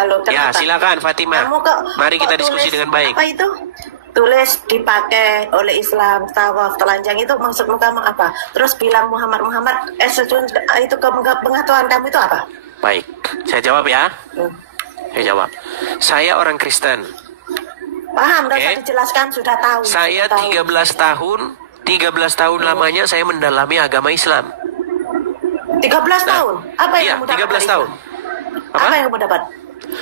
Halo, Ya, kenapa? silakan Fatimah. Kamu kok, Mari kita kok diskusi tulis dengan baik. Apa itu? Tulis dipakai oleh Islam, tawaf, telanjang itu maksudmu kamu apa? Terus bilang Muhammad, itu pengetahuan kamu itu apa? Baik, saya jawab ya. Hmm. Saya jawab. Saya orang Kristen. Paham, udah Oke. dijelaskan, sudah tahu. Saya sudah tahu. 13 tahun, 13 tahun lamanya saya mendalami agama Islam. 13 tahun? Apa Iya, yang kamu dapat 13 dari tahun. Islam? Apa? Apa yang kamu dapat?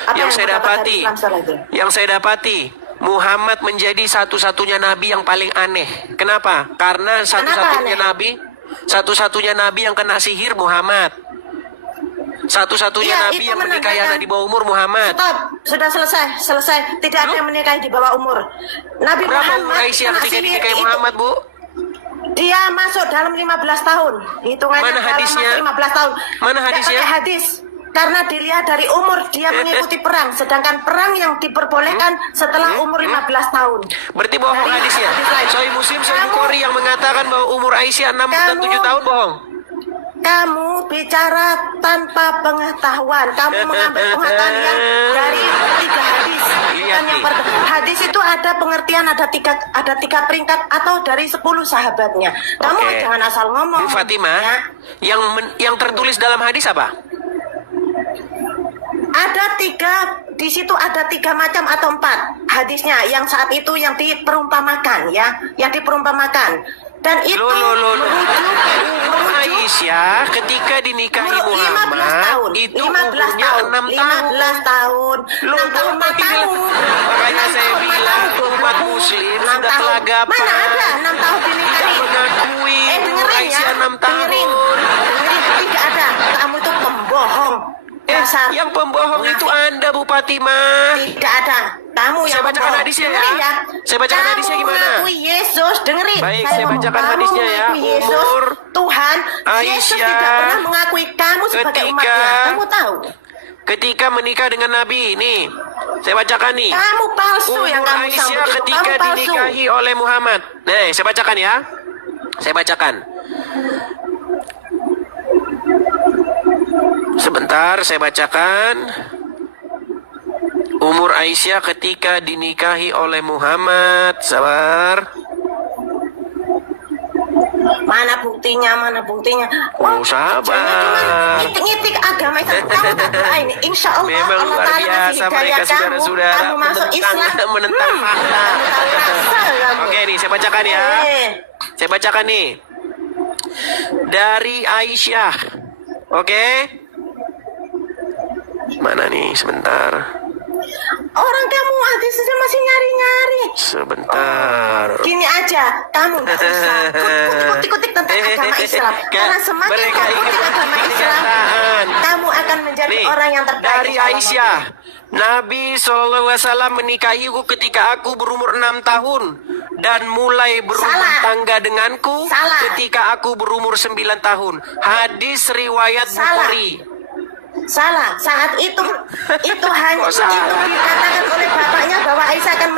Apa Yang saya kamu dapat dari dapati, Islam setelah itu? yang saya dapati, Muhammad menjadi satu-satunya nabi yang paling aneh. Kenapa? Karena satu-satunya aneh? nabi, satu-satunya nabi yang kena sihir Muhammad. Satu-satunya Iya, nabi itu yang menikahi menandakan- anak di bawah umur Muhammad. Stop, sudah selesai. Tidak ada Loh? yang menikahi di bawah umur. Nabi Berapa Muhammad umur Aisyah kena ketika sihir dinikahi itu. Muhammad, Bu? Dia masuk dalam 15 tahun. Hitungannya Mana dalam hadisnya? masuk 15 tahun. Mana Tidak hadisnya? pakai hadis. Karena dilihat dari umur dia mengikuti perang, sedangkan perang yang diperbolehkan setelah umur 15 tahun. Berarti bohong Dari hadisnya. hadis lain. Sahih Muslim, Sahih Kamu- Bukhari yang mengatakan bahwa umur Aisyah 6 dan Kamu- 7 tahun bohong. Kamu bicara tanpa pengetahuan. Kamu mengambil pengetahuan yang dari 3 hadis. Lihat Bukan yang nih. hadis itu ada pengertian, ada tiga peringkat atau dari 10 sahabatnya. Kamu Oke. jangan asal ngomong. Bu Fatimah, Ya. yang tertulis dalam hadis apa? Ada 3, di situ ada 3 macam atau 4 hadisnya yang saat itu yang diperumpamakan ya, yang diperumpamakan. Dan itu Loh. merujuk Aisyah ketika dinikahi 15 tahun, Muhammad itu 15 umurnya tahun, 6 tahun. 15 tahun, 6 tahun, 4 tahun. Makanya 6 saya tahun, 4 bilang tahun, umat 20, muslim 6 sudah tahun. telah gampang. Mana ada 6 tahun Tidak dinikahi? mengakui umur Dengerin ya, Aisyah 6 tahun. dengerin, tidak ada. Kamu itu pembohong. Dasar. Yang pembohong itu Anda, Bu Fatimah. Tidak ada. Kamu Saya yang bacakan membohong. hadisnya ya. Dengerin Saya bacakan Kamu hadisnya gimana? mengakui Yesus, dengerin. Baik, saya ngomong. bacakan Kamu hadisnya ya. mengakui Yesus, Umur Tuhan. Yesus Aisyah tidak pernah mengakui kamu sebagai ketika- umatnya. Kamu tahu? Ketika menikah dengan Nabi, nih, saya bacakan nih. Kamu palsu yang Umur kamu Aisyah sambut itu. ketika Kamu palsu. dinikahi oleh Muhammad. Nih, saya bacakan ya. Saya bacakan. Sebentar, saya bacakan. Umur Aisyah ketika dinikahi oleh Muhammad. Sabar. Mana buktinya? Oh, sabar. jangan cuma ngitik-ngitik agama Islam. Kamu tak doa ini. Insya Allah Memang Allah luar Ta'ala biasa ngasih hidayah mereka kamu. saudara-saudara Kamu masuk Islam. menentang fakta. Kamu tahu rasa kamu. Oke nih, saya bacakan ya. Eh. Saya bacakan nih. Dari Aisyah. Oke. Mana nih? Sebentar. Orang kamu hadisnya masih nyari-nyari. Sebentar. Gini aja, kamu nggak usah kutik-kutik tentang agama Islam. Karena semakin mereka kamu ingin kutik agama mencuri Islam, kenyataan. kamu akan menjadi Nih, orang yang terbaik. dari insya Allah. Aisyah. Nabi SAW menikahiku ketika aku berumur 6 tahun. Dan mulai berumah Salah. tangga denganku Salah. ketika aku berumur 9 tahun. Hadis riwayat Salah. Bukhari. Salah, saat itu hanya Kok itu salah? dikatakan oleh bapaknya bahwa Aisyah akan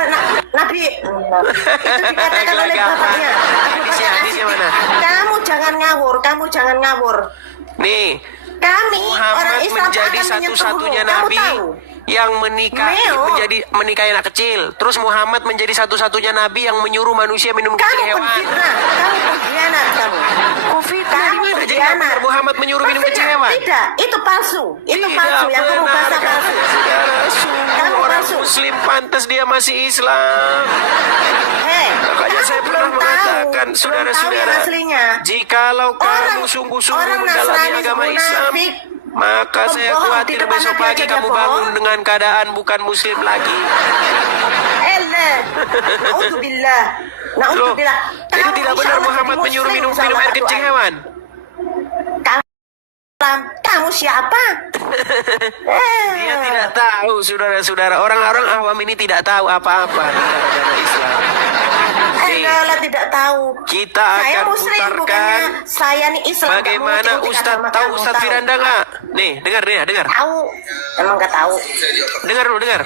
Nabi itu dikatakan oleh Gagal. bapaknya. Hadisnya mana? Kamu jangan ngawur. Nih, Kami orang Muhammad Islam menjadi akan menyentuhmu. satu-satunya Kamu nabi tahu? yang menikahi anak kecil. Terus Muhammad menjadi satu-satunya nabi yang menyuruh manusia minum Kamu kecil hewan. penfitnah, kamu pengkhianat kamu. Kamu Kamu jadi nggak benar Muhammad menyuruh minum kecil hewan? Tidak, itu palsu. Itu Tidak palsu yang kamu benar, bahasa palsu. saudara. Sungguh Kamu orang palsu. Muslim pantas dia masih Islam. Hei, Makanya kamu saya pernah belum tahu. mengatakan, Belum saudara-saudara, tahu yang aslinya. jikalau kamu Orang sungguh-sungguh mendalami Nasrani agama Islam, munafik, maka saya pembohong, di khawatir depan besok Nabi pagi aja dia kamu bohong. bangun dengan keadaan bukan Muslim lagi. Naudzubillah. Loh, Naudzubillah. jadi Kamu tidak insya benar Allah Muhammad jadi menyuruh Muslim, minum insya Allah air kencing doa. hewan? Kamu siapa? Dia tidak tahu, saudara-saudara. Orang-orang awam ini tidak tahu apa-apa tentang agama Islam. Nih, Kalau tidak tahu. kita Saya akan Muslim putarkan bukannya saya nih Islam. Nggak bagaimana mengikuti Ustadz agama tahu kamu, Ustadz tahu. Firanda nggak? Nih, dengar. Tahu. Emang nggak tahu. Dengar dulu, dengar.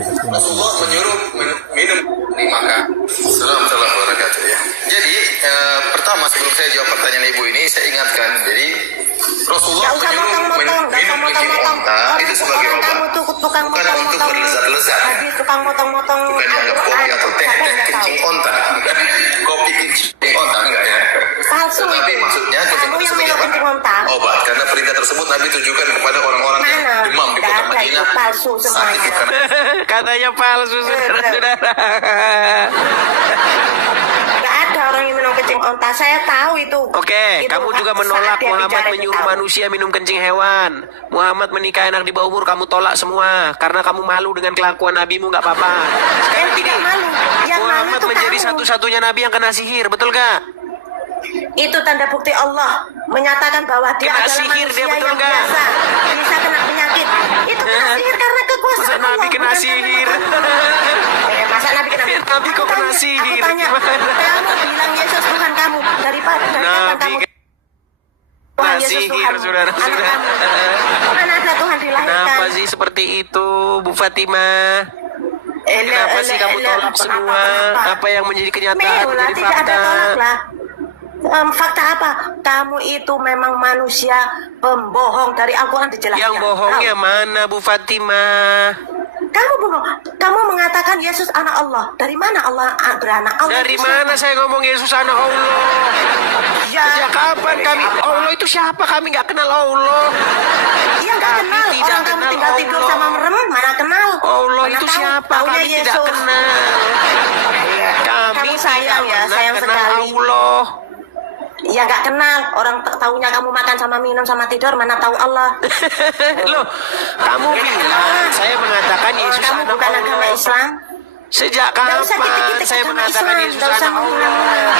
Rasulullah menyuruh minum di Makkah. Assalamualaikum warahmatullahi wabarakatuh. Ya. Jadi pertama sebelum saya jawab pertanyaan ibu ini, saya ingatkan. Jadi Rasulullah Nggak usah motong-motong, nggak usah motong-motong. itu sebagai Orang obat. kamu tuh tukang Bukan untuk motong-motong. berlezat-lezat. Habis tukang motong-motong. Bukan dianggap kopi atau teh kencing onta. Kopi kencing onta enggak ya. Palsu Tetapi itu. maksudnya kencing Kamu yang sebagai minum apa? kencing onta. Obat. Karena perintah tersebut Nabi tujukan kepada orang-orang yang Mana? demam di Nggak kota ada itu, Madinah. palsu Sakit semuanya. karena Katanya palsu, saudara-saudara. Nggak ada orang yang minum kencing onta. Saya tahu itu. Oke, Itu kamu juga saat menolak dia Muhammad bicara itu menyuruh tahu. manusia minum kencing hewan. Muhammad menikah anak di bawah umur, kamu tolak semua. Karena kamu malu dengan kelakuan nabimu, nggak apa-apa. Sekarang Yang tidak malu. Yang malu Muhammad itu menjadi kamu. satu-satunya nabi yang kena sihir, betul gak? Itu tanda bukti Allah menyatakan bahwa dia Kena adalah sihir dia, manusia betul yang nggak? biasa bisa kena penyakit. Itu kena sihir karena Masa kekuasaan Allah. nabi kena bukan sihir? karena masa nabi kena Nabi kok Aku kena tanya, sihir? Aku tanya, Gimana? kamu bilang Yesus Tuhan kamu dari kapan Nabi kamu kena Tuhan Yesus sihir, Tuhan anak saudara-saudara. kamu? Mana ada Tuhan dilahirkan? Kenapa sih seperti itu, Bu Fatimah? Kenapa sih kamu tolak semua? Apa yang menjadi kenyataan, Meolah, menjadi tidak ada tolak fakta? lah. Fakta apa? Kamu itu memang manusia pembohong. Dari Al-Quran dijelaskan. Yang bohongnya Tahu? mana, Bu Fatimah? Kamu bohong. Kamu mengatakan Yesus anak Allah. Dari mana Allah beranak? Allah Dari itu mana siapa? saya ngomong Yesus anak Allah? Ya, Sejak kapan kami? Allah itu siapa? Kami nggak kenal Allah. Iya nggak Kami kenal. tidak Orang kamu kenal tinggal tidur Allah. sama merem, mana kenal? Allah Mana itu tahu? siapa? Taunya Kami tidak Yesus. kenal. Iya. Kami Kamu sayang tidak ya, pernah sayang kenal sekali. Allah. Ya nggak kenal. Orang tahunya kamu makan sama minum sama tidur, mana tahu Allah? Loh, kamu bilang saya mengatakan Orang Yesus kamu anak bukan agama Allah. Islam. Sejak Nggak usah kapan kritik-kritik saya agama mengatakan Islam, Yesus nggak usah anak Allah? menghina-hina.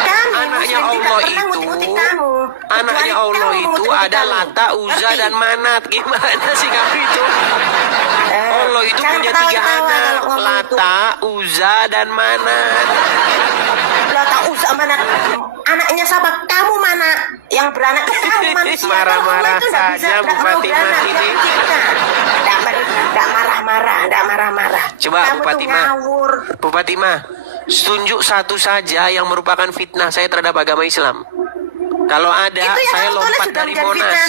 Kami Anaknya Muslim tidak Allah pernah itu, ngutik-ngutik kamu. anaknya Kecuali Allah kamu itu mengutik-ngutik ada kami. Lata, Uzza Ngerti? dan Manat. Gimana sih kamu itu? Allah itu Jangan punya 3 ketawa-ketawa anak, kalau ngomong itu. Lata, Uzza dan Manat. Lata Uzza mana? Anaknya siapa? Kamu mana? Yang beranak kamu manusia. Marah-marah Kalau Allah itu nggak saja, nggak Bu mau Fatimah beranak, ini. nggak mencipta. Nggak marah-marah. Coba, Kamu Bu tuh Fatimah. ngawur. Bu Fatimah, tunjuk satu saja yang merupakan fitnah saya terhadap agama Islam. Kalau ada, Itu yang saya kamu tulis lompat sudah dari menjadi Monas. fitnah.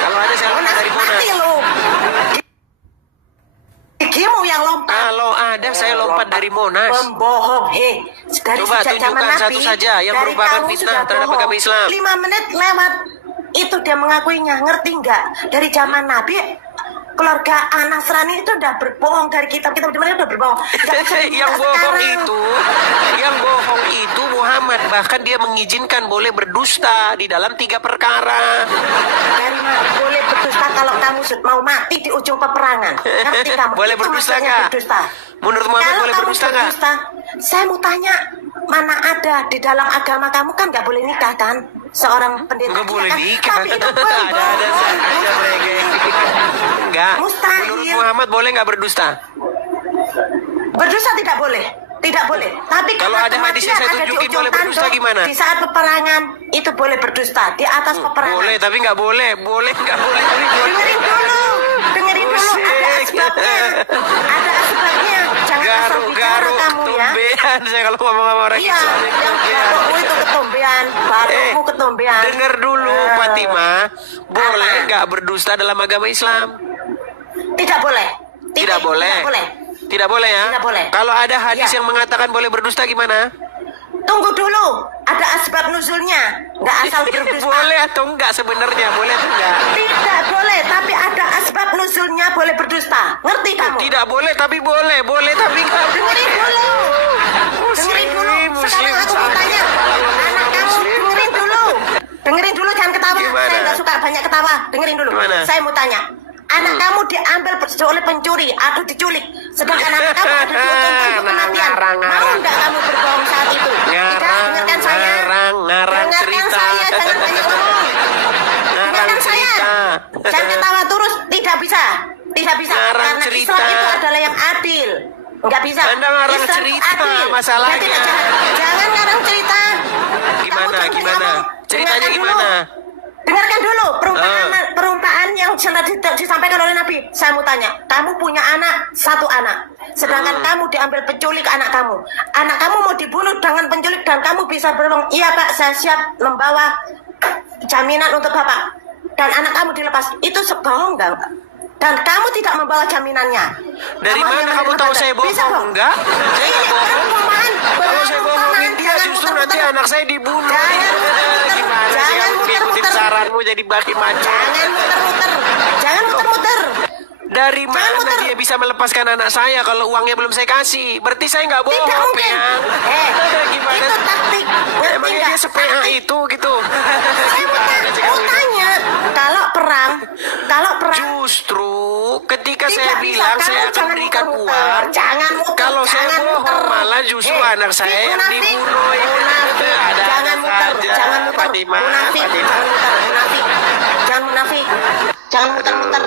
Kalau ada, saya lompat dari Monas. Mati lu. Gigimu yang lompat. Kalau ada, saya lompat dari Monas. Pembohong, dari Coba sejak zaman tunjukkan Nabi, satu saja yang dari merupakan kamu fitnah sudah terhadap bohong. agama Islam. 5 menit lewat, itu dia mengakuinya, ngerti nggak? Dari zaman Nabi, keluarga Nasrani itu udah berbohong dari kitab-kitab di mana udah berbohong. Nggak bisa yang diminta bohong sekarang. yang bohong itu Muhammad. Bahkan dia mengizinkan boleh berdusta di dalam 3 perkara. Dari mana boleh berdusta kalau kamu mau mati di ujung peperangan? Ngerti kamu? Boleh Itu berdusta maksudnya nggak? berdusta. Menurut Muhammad Kalau boleh kamu berdusta nggak? berdusta, saya mau tanya, mana ada di dalam agama kamu kan nggak boleh nikah kan? Seorang pendeta Nggak boleh kan? nikah. Tapi itu Ada saja mereka. Enggak. Mustahil. Menurut Muhammad boleh nggak berdusta? Berdusta tidak boleh. Tidak boleh. Tapi Kalau karena ada hadis yang saya kematian ada di tunjukin ujung boleh berdusta tanduk, gimana? Di saat peperangan itu boleh berdusta di atas peperangan. Boleh, tapi nggak boleh. Boleh, nggak boleh, tapi boleh. Dengerin dulu. Dengerin dulu. Ada Musik. asbabnya. Ada asbabnya. Jangan asal bicara Garuk-garuk kamu ya. ketombean saya kalau ngomong sama orang Iya, Islam. yang ketombean. batukmu itu ketombean, batukmu ketombean. Dengar dulu, Fatimah. Boleh Apa? nggak berdusta dalam agama Islam? Tidak boleh. Tidak boleh. Tidak boleh. Tidak boleh ya? Tidak boleh. Kalau ada hadis Ya. yang mengatakan boleh berdusta gimana? Tunggu dulu. Ada asbab nuzulnya. Nggak asal berdusta. Boleh atau enggak sebenarnya? Boleh atau enggak? Tidak boleh, tapi ada asbab nuzulnya boleh berdusta. Ngerti kamu? Tidak boleh tapi boleh. Boleh tapi enggak Dengerin dulu. Dengerin dulu. Sekarang aku mau tanya. Anak kamu dengerin dulu. Dengerin dulu, jangan ketawa. Gimana? Saya nggak suka banyak ketawa. Dengerin dulu. Gimana? Saya mau tanya. Anak kamu diambil oleh pencuri atau diculik, sedangkan anak kamu ada di ujung tanduk kematian. Ngarang. Mau nggak kamu berbohong saat itu? Tidak, dengarkan saya. Ngarang Dengarkan cerita. saya, jangan banyak ngomong. Dengarkan saya. Jangan ketawa terus, tidak bisa. Tidak bisa. Ngarang Karena cerita. Islam itu adalah yang adil. Nggak bisa. Anda ngarang Islam itu cerita, adil. masalahnya. Dan tidak jahat. Jangan ngarang cerita. Kamu Gimana? jangan Gimana? ngomong. Ceritanya Dengarkan dulu. gimana? Dengarkan dulu perumpamaan yang sudah disampaikan oleh Nabi. Saya mau tanya, kamu punya anak, 1 anak. Sedangkan kamu diambil penculik anak kamu. Anak kamu mau dibunuh dengan penculik dan kamu bisa berbohong. Iya Pak, saya siap membawa jaminan untuk Bapak. Dan anak kamu dilepas. Itu bohong enggak? Dan kamu tidak membawa jaminannya. Dari mana kamu tahu saya bohong? Bisa, bohong? Enggak. Saya Ini enggak bohong. perumpamaan. Kalau saya bohongin dia Jangan justru muter-muter. nanti anak saya dibunuh. Jangan muter-muter. Gimana sih Jangan kamu ngikutin muter-muter. saranmu jadi bagaimana? Jangan muter-muter. Jangan muter-muter. Dari Jangan mana muter. dia bisa melepaskan anak saya kalau uangnya belum saya kasih? Berarti saya nggak bohong, Tidak mungkin. Peang. Itu Gimana? taktik. Ngerti Emangnya nggak? dia se-PA Taktik. itu gitu? Saya mau tanya, kalau perang, Justru ketika tidak saya bisa, bilang kamu saya akan jangan berikan muter-muter. uang, Jangan muter, kalau saya jangan bohong muter. malah justru anak saya yang munafik, dibunuh. munafik. Ada Jangan muter, saja. jangan muter, Fatimah, munafik, Fatimah. jangan muter, munafik, jangan munafik, jangan muter-muter,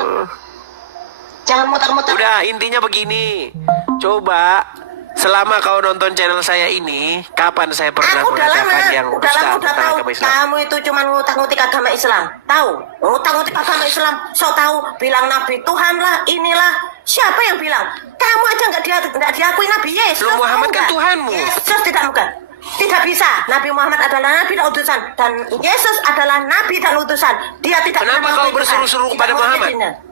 jangan muter-muter. Udah, intinya begini. Coba selama kau nonton channel saya ini, kapan saya pernah Aku udah lama, mengatakan yang udah lama dusta udah tentang tahu agama Islam? kamu itu cuma ngutak-ngutik agama Islam. Tahu? Ngutak-ngutik agama Islam. So tahu bilang Nabi Tuhan lah, inilah. Siapa yang bilang? Kamu aja nggak diakui Nabi Yesus. Loh, Muhammad tahu kan nggak? Tuhanmu. Yesus tidak bukan. Tidak bisa. Nabi Muhammad adalah Nabi dan utusan. Dan Yesus adalah Nabi dan utusan. Dia tidak Kenapa pernah kau mengakui berseru-seru Tuhan. kepada Tidak Muhammad? mengakui.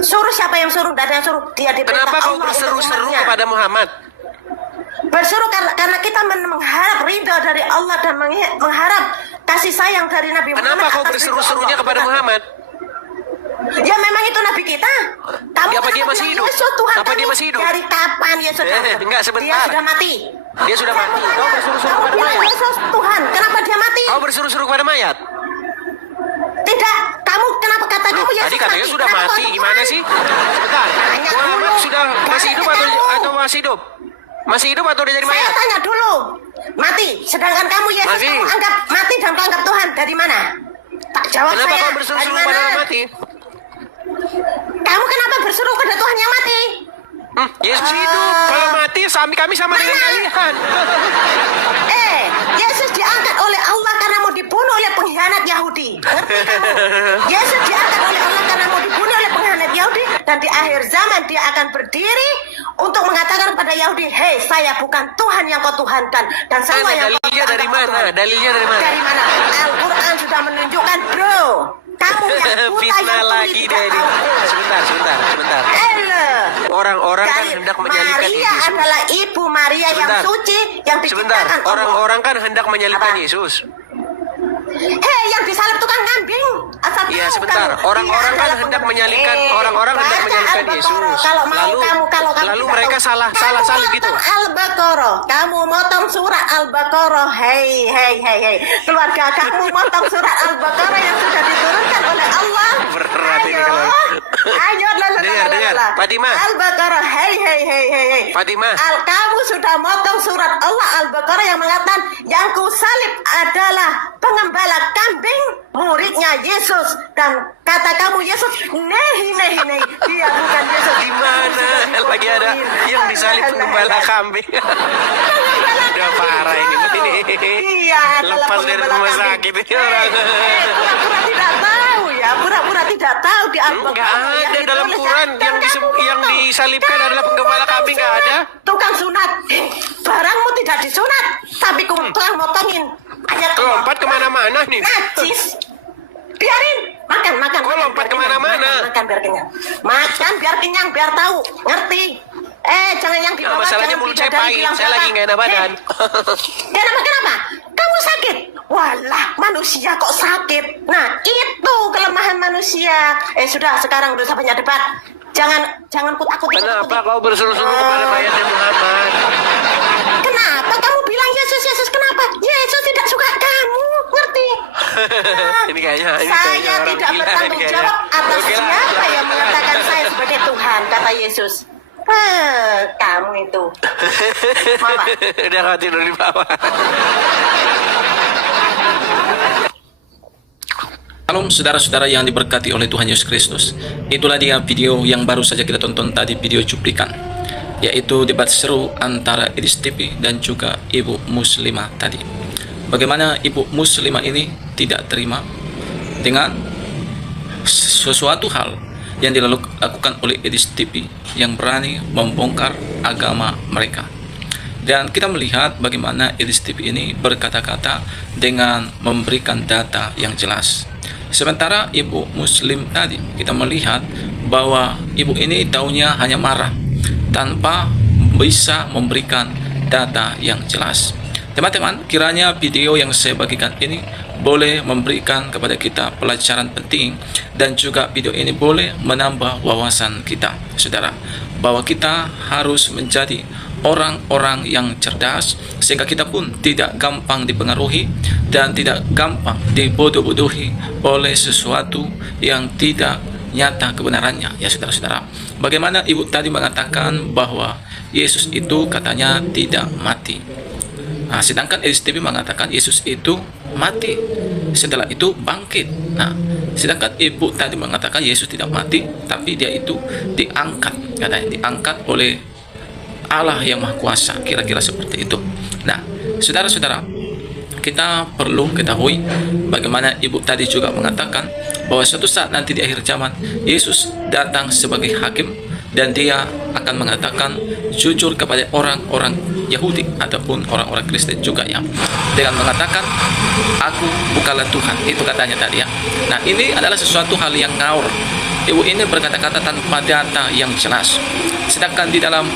Suruh siapa yang suruh? Tidak ada yang suruh. Dia diperintah Kenapa kau Allah untuk berseru-seru umatnya. kepada Muhammad? Berseru karena kita mengharap ridho dari Allah dan mengharap kasih sayang dari Nabi Muhammad. Kenapa kau atas ridho berseru-serunya Allah. kepada Muhammad? Ya memang itu Nabi kita. Kamu Apa dia kenapa masih bilang hidup? Yesus Tuhan Apa kami? dia masih hidup? Dari kapan Yesus? Enggak, sebentar. Dia sudah mati. Dia sudah mati. Kau berseru-seru Kamu kepada bilang mayat. Yesus Tuhan. Kenapa dia mati? Kau berseru-seru kepada mayat? Tidak. Kamu kenapa kata Loh, kamu Yesus tadi katanya mati? sudah Kenapa mati. kau Gimana Tuhan? sih? Sebentar. Tanya Muhammad dulu. sudah masih hidup Tanya atau kamu. masih hidup? Masih hidup atau udah jadi Saya mayat? tanya dulu. Mati. Sedangkan kamu Yesus Mati. kamu anggap mati dan kau anggap Tuhan. Dari mana? Tak jawab Kenapa saya. kau Dari berseru-seru mana? kepada orang mati? Kamu kenapa berseru pada Tuhan yang mati? Yesus hidup. Kalau mati, kami sama dengan Mana? kalian. Yesus diangkat oleh Allah karena mau dibunuh oleh pengkhianat Yahudi. Ngerti kamu? Yesus diangkat oleh Allah karena mau dibunuh oleh pengkhianat Yahudi. Dan di akhir zaman dia akan berdiri untuk mengatakan kepada Yahudi, hei, saya bukan Tuhan yang kau tuhankan. Dan semua yang kau Dalilnya dari anggap mana? Tuhan. Dalilnya dari mana? Dari mana? Al-Quran sudah menunjukkan, bro. Kamu yang buta Fitnah yang tuli lagi tidak deh. tahu. Sebentar. Hello. Orang-orang kan Dari hendak menyalibkan Maria Yesus. adalah ibu Maria yang Sebentar. suci yang Sebentar, diciptakan Allah. orang-orang kan hendak menyalibkan Apa? Yesus. Hei, yang disalib tukang kambing. Asal Iya, tahu sebentar. kamu. Orang-orang Dia kan adalah hendak pengembala. menyalibkan, orang-orang hendak Baca menyalibkan Al-Baqarah. Yesus. Kalau mau Lalu kamu mereka tidak salah tahu. salib Kamu gitu. motong Al-Baqarah. Kamu motong surat Al-Baqarah. Hei. Keluarga kamu motong surat Al-Baqarah yang sudah diturunkan oleh Allah. Berat ini Ayo. kalau- Ayo, Dengar. Fatimah. Al-Baqarah. Hei. Fatimah. Kamu sudah motong surat Allah Al-Baqarah yang mengatakan yang kusalib adalah pengembala kambing, muridnya Yesus. Dan kata kamu Yesus, nehi. Dia bukan Yesus. Di mana lagi ada yang disalib pengembala kambing? Udah parah ini. Iya, adalah Lepas dari pengembala rumah kambing. sakit ini orang. Pura-pura tidak tahu ya, pura-pura tidak tahu di Al-Baqarah. Enggak yang ada dalam ditulis, Quran dan yang kamu motong. disalibkan adalah penggembala Kamu kambing, enggak ada. Tukang sunat. Barangmu tidak disunat, tapi tukang motongin. Ayat Allah. Lompat kemana-mana nih. Najis. Biarin. Makan. Kok lompat kemana-mana? Makan biar kenyang. Makan biar kenyang, biar tahu. Ngerti? Jangan yang di Nah, bawah. masalahnya jangan mulut saya bidadari pahit, bilang saya lagi nggak enak badan. Kenapa? Kamu sakit? Walah, manusia kok sakit? Nah, itu kelemahan manusia. Sudah, sekarang udah banyak debat. Jangan kutakut. Kenapa kau berseru-seru kepada mayatnya Muhammad? Kenapa kamu bilang Yesus? Kenapa? Yesus tidak suka kamu, ngerti? Ini kayaknya Saya orang tidak gila bertanggung kayaknya. jawab atas Oke lah. siapa yang mengatakan saya sebagai Tuhan, kata Yesus. Kamu itu. Mama. Udah kau tidur di bawah. Shalom saudara-saudara yang diberkati oleh Tuhan Yesus Kristus. Itulah dia video yang baru saja kita tonton tadi, video cuplikan, yaitu debat seru antara Idris TV dan juga Ibu Muslimah tadi. Bagaimana Ibu Muslimah ini tidak terima dengan sesuatu hal yang dilakukan oleh Edis TV yang berani membongkar agama mereka. Dan kita melihat bagaimana Edis TV ini berkata-kata dengan memberikan data yang jelas. Sementara ibu muslim tadi, kita melihat bahwa ibu ini taunya hanya marah tanpa bisa memberikan data yang jelas. Teman-teman, kiranya video yang saya bagikan ini boleh memberikan kepada kita pelajaran penting, dan juga video ini boleh menambah wawasan kita, saudara, bahwa kita harus menjadi orang-orang yang cerdas, sehingga kita pun tidak gampang dipengaruhi dan tidak gampang dibodoh-bodohi oleh sesuatu yang tidak nyata kebenarannya, ya saudara-saudara. Bagaimana ibu tadi mengatakan bahwa Yesus itu katanya tidak mati. Nah, sedangkan Edis TV mengatakan Yesus itu mati, setelah itu bangkit. Nah, sedangkan ibu tadi mengatakan Yesus tidak mati, tapi dia itu diangkat, katanya diangkat oleh Allah yang Maha Kuasa, kira-kira seperti itu. Nah, saudara-saudara, kita perlu ketahui bagaimana ibu tadi juga mengatakan bahwa suatu saat nanti di akhir zaman Yesus datang sebagai hakim, dan dia akan mengatakan jujur kepada orang-orang Yahudi ataupun orang-orang Kristen juga, ya, dengan mengatakan aku bukanlah Tuhan, itu katanya tadi, ya. Nah, ini adalah sesuatu hal yang ngawur. Ibu ini berkata-kata tanpa data yang jelas, sedangkan di dalam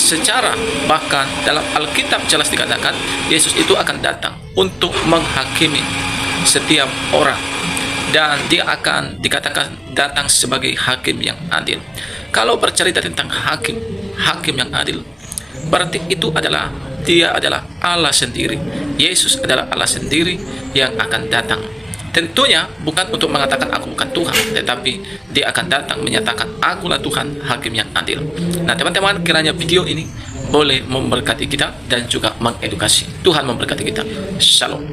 secara, bahkan dalam Alkitab jelas dikatakan Yesus itu akan datang untuk menghakimi setiap orang, dan dia akan dikatakan datang sebagai hakim yang adil. Kalau bercerita tentang hakim yang adil, berarti itu adalah dia adalah Allah sendiri. Yesus adalah Allah sendiri yang akan datang. Tentunya bukan untuk mengatakan aku bukan Tuhan, tetapi dia akan datang menyatakan akulah Tuhan, hakim yang adil. Nah, teman-teman, kiranya video ini boleh memberkati kita dan juga mengedukasi. Tuhan memberkati kita. Shalom.